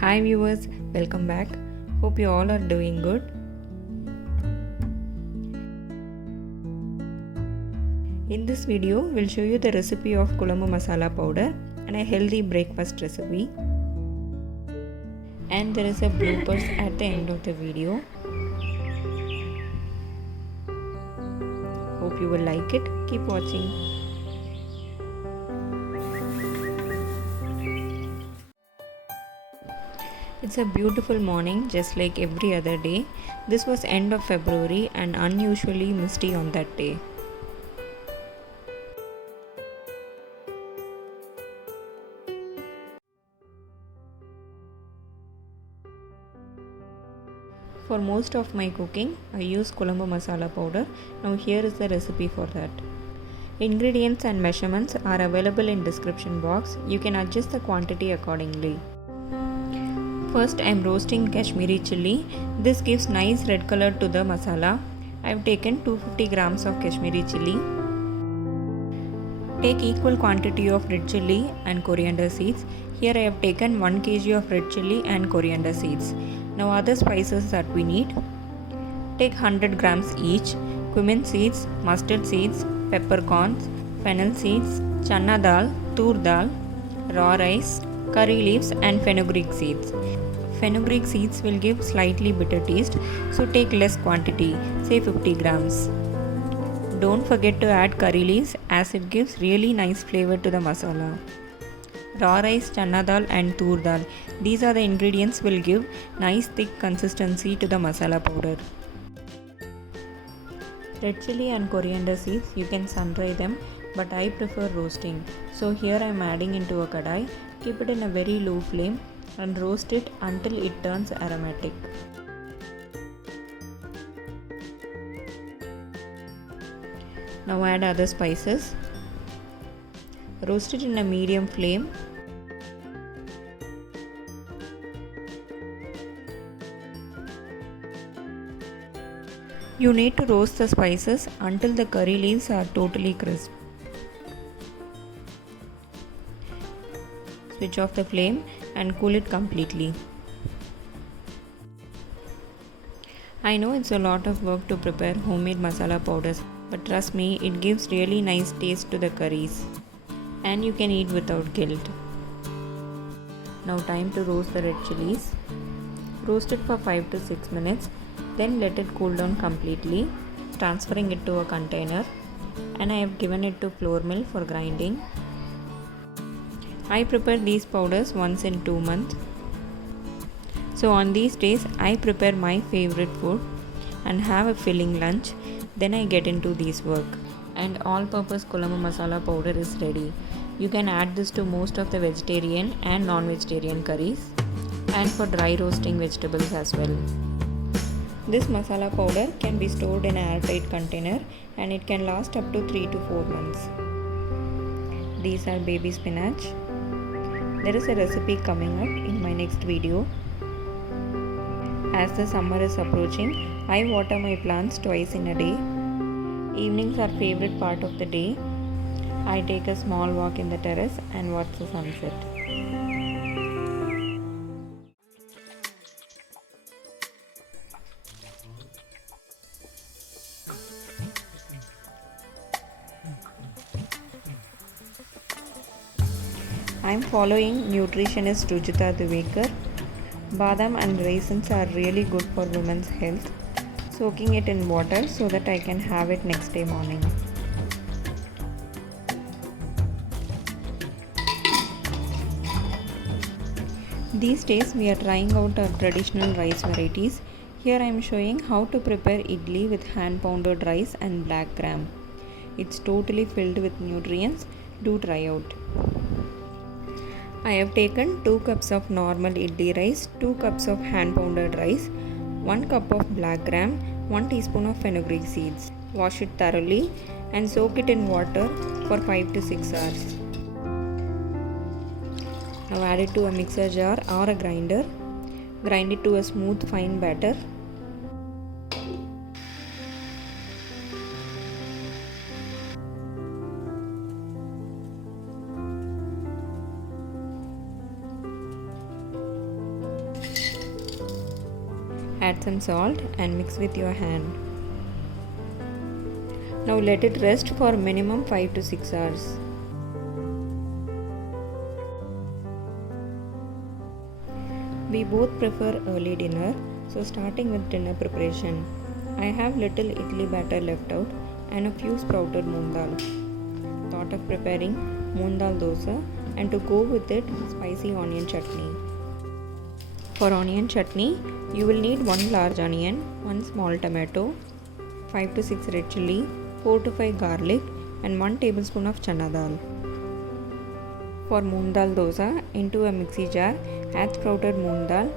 Hi viewers, welcome back. Hope you all are doing good. In this video, we'll show you the recipe of Kulambu masala powder and a healthy breakfast recipe. And there is a bloopers at the end of the video. Hope you will like it. Keep watching. It's a beautiful morning just like every other day. This was end of February and unusually misty on that day. For most of my cooking, I use Kulambu masala powder. Now here is the recipe for that. Ingredients and measurements are available in description box. You can adjust the quantity accordingly. First I am roasting Kashmiri chilli. This gives nice red color to the masala. I have taken 250 grams of Kashmiri chilli. Take equal quantity of red chilli and coriander seeds. Here I have taken 1 kg of red chilli and coriander seeds. Now other spices that we need. Take 100 grams each. Cumin seeds, mustard seeds, peppercorns, fennel seeds, chana dal, tur dal, raw rice, curry leaves and fenugreek seeds. Fenugreek seeds will give slightly bitter taste, so take less quantity, say 50 grams. Don't forget to add curry leaves as it gives really nice flavor to the masala. Raw rice, chana dal and tur dal. These are the ingredients will give nice thick consistency to the masala powder. Red chilli and coriander seeds, you can sun dry them, but I prefer roasting. So here I am adding into a kadai. Keep it in a very low flame and roast it until it turns aromatic. Now add other spices. Roast it in a medium flame. You need to roast the spices until the curry leaves are totally crisp. Switch off the flame and cool it completely. I know it's a lot of work to prepare homemade masala powders, but trust me, it gives really nice taste to the curries. And you can eat without guilt. Now time to roast the red chilies. Roast it for 5 to 6 minutes. Then let it cool down completely, transferring it to a container, and I have given it to flour mill for grinding. I prepare these powders once in 2 months. So on these days I prepare my favorite food and have a filling lunch. Then I get into this work. And all-purpose Kulambu masala powder is ready. You can add this to most of the vegetarian and non-vegetarian curries and for dry roasting vegetables as well. This masala powder can be stored in an airtight container and it can last up to 3 to 4 months. These are baby spinach. There is a recipe coming up in my next video. As the summer is approaching, I water my plants twice in a day. Evenings are favorite part of the day. I take a small walk in the terrace and watch the sunset. I am following nutritionist Rujita Duvekar. Badam and raisins are really good for women's health. Soaking it in water so that I can have it next day morning. These days we are trying out our traditional rice varieties. Here I am showing how to prepare idli with hand pounded rice and black gram. It's totally filled with nutrients. Do try out. I have taken 2 cups of normal idli rice, 2 cups of hand pounded rice, 1 cup of black gram, 1 teaspoon of fenugreek seeds. Wash it thoroughly and soak it in water for 5 to 6 hours. Now add it to a mixer jar or a grinder. Grind it to a smooth fine batter. Add some salt and mix with your hand. Now let it rest for minimum 5 to 6 hours. We both prefer early dinner, so starting with dinner preparation. I have little idli batter left out and a few sprouted moong dal. Thought of preparing moong dal dosa and to go with it spicy onion chutney. For onion chutney, you will need 1 large onion, 1 small tomato, 5 to 6 red chilli, 4 to 5 garlic and 1 tablespoon of chana dal. For moong dal dosa, into a mixie jar, add sprouted moong dal,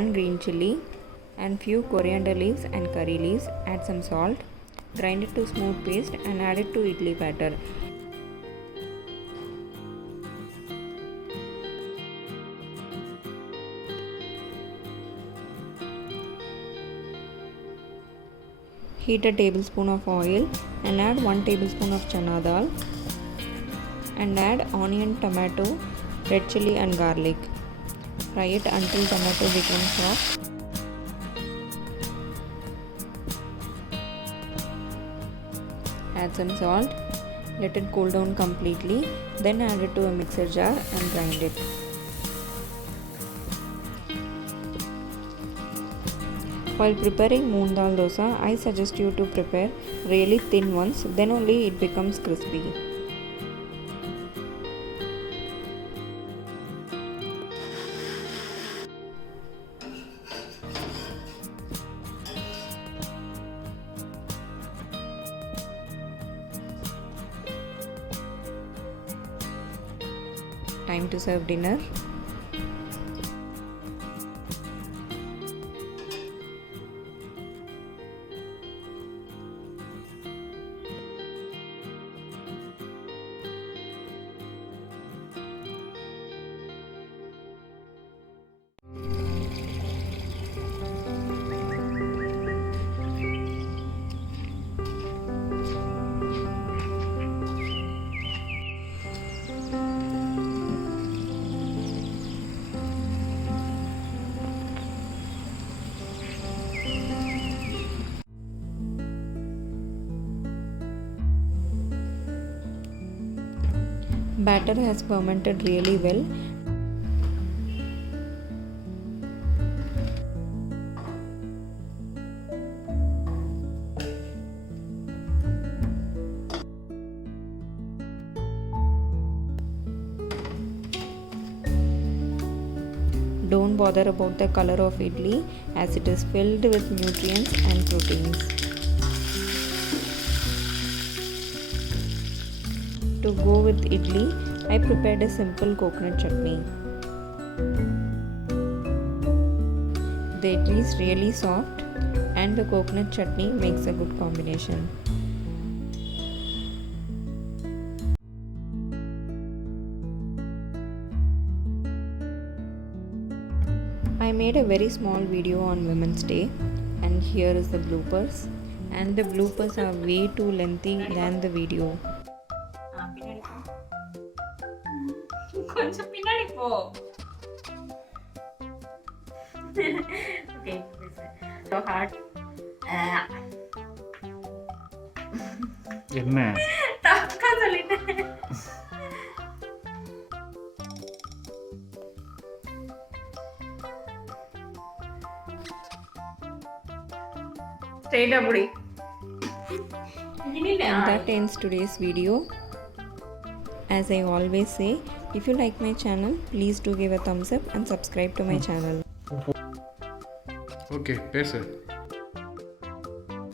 1 green chilli and few coriander leaves and curry leaves. Add some salt, grind it to smooth paste and add it to idli batter. Heat a tablespoon of oil and add 1 tablespoon of chana dal and add onion, tomato, red chilli and garlic. Fry it until tomato becomes soft. Add some salt. Let it cool down completely. Then add it to a mixer jar and grind it. While preparing moong dal dosa, I suggest you to prepare really thin ones, then only it becomes crispy. Time to serve dinner. Batter has fermented really well. Don't bother about the color of idli as it is filled with nutrients and proteins. To go with idli, I prepared a simple coconut chutney. The idli is really soft and the coconut chutney makes a good combination. I made a very small video on Women's Day and here is the bloopers, and the bloopers are way too lengthy than the video. கொஞ்சம் பின்னாடி போ. Okay, so hard. என்ன தப்பா சொல்லிட்டேன். Straight up budi. And that ends today's video. As I always say, if you like my channel, please do give a thumbs up and subscribe to my channel. Okay பேசு